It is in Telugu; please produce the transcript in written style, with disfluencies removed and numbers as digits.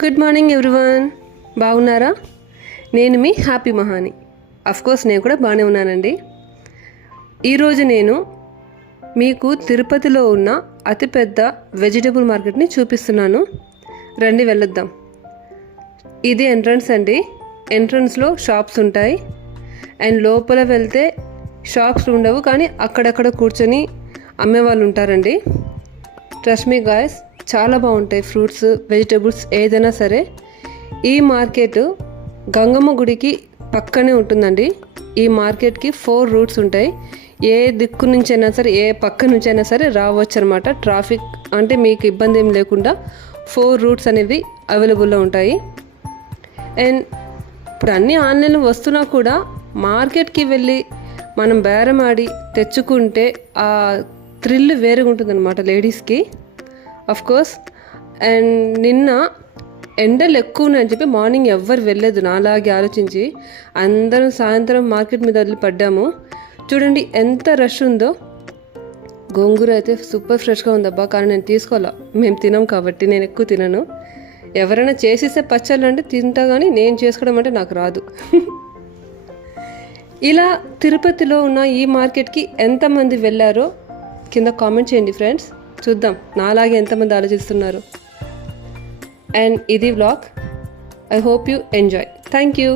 గుడ్ మార్నింగ్ ఎవ్రీవన్, బాగున్నారా? నేను మీ హ్యాపీ మహాని. కోర్స్ నేను కూడా బాగానే ఉన్నానండి. ఈరోజు నేను మీకు తిరుపతిలో ఉన్న అతిపెద్ద వెజిటబుల్ మార్కెట్ని చూపిస్తున్నాను. రండి వెళ్ళొద్దాం. ఇది ఎంట్రన్స్ అండి. ఎంట్రన్స్లో షాప్స్ ఉంటాయి అండ్ లోపల వెళ్తే షాప్స్ ఉండవు, కానీ అక్కడక్కడ కూర్చొని అమ్మేవాళ్ళు ఉంటారండి. ట్రస్ట్ మీ గాయస్, చాలా బాగుంటాయి ఫ్రూట్స్, వెజిటబుల్స్ ఏదైనా సరే. ఈ మార్కెట్ గంగమ్మ గుడికి పక్కనే ఉంటుందండి. ఈ మార్కెట్కి 4 రూట్స్ ఉంటాయి. ఏ దిక్కు నుంచి అయినా సరే, ఏ పక్క నుంచి అయినా సరే రావచ్చు అనమాట. ట్రాఫిక్ అంటే మీకు ఇబ్బంది ఏం లేకుండా 4 రూట్స్ అనేవి అవైలబుల్లో ఉంటాయి. అండ్ ఇప్పుడు అన్నీ ఆన్లైన్లో వస్తున్నా కూడా మార్కెట్కి వెళ్ళి మనం బేరం ఆడి తెచ్చుకుంటే ఆ థ్రిల్ వేరుగా ఉంటుందన్నమాట లేడీస్కి. కోర్స్. అండ్ నిన్న ఎండలు ఎక్కువ ఉన్నాయని చెప్పి మార్నింగ్ ఎవ్వరు వెళ్ళలేదు. నాలాగే ఆలోచించి అందరం సాయంత్రం మార్కెట్ మీద వెళ్ళి పడ్డాము. చూడండి ఎంత రష్ ఉందో. గోంగూర అయితే సూపర్ ఫ్రెష్గా ఉందబ్బా, కానీ నేను తీసుకోవాలా, మేము తినాం కాబట్టి నేను ఎక్కువ తినను. ఎవరైనా చేసేసే పచ్చళ్ళు అంటే తింటా, కానీ నేను చేసుకోవడం అంటే నాకు రాదు. ఇలా తిరుపతిలో ఉన్న ఈ మార్కెట్కి ఎంతమంది వెళ్ళారో కింద కామెంట్ చేయండి ఫ్రెండ్స్. చూద్దాం నాలాగే ఎంతమంది ఆలోచిస్తున్నారు. అండ్ ఇది vlog. I hope you enjoy. Thank you.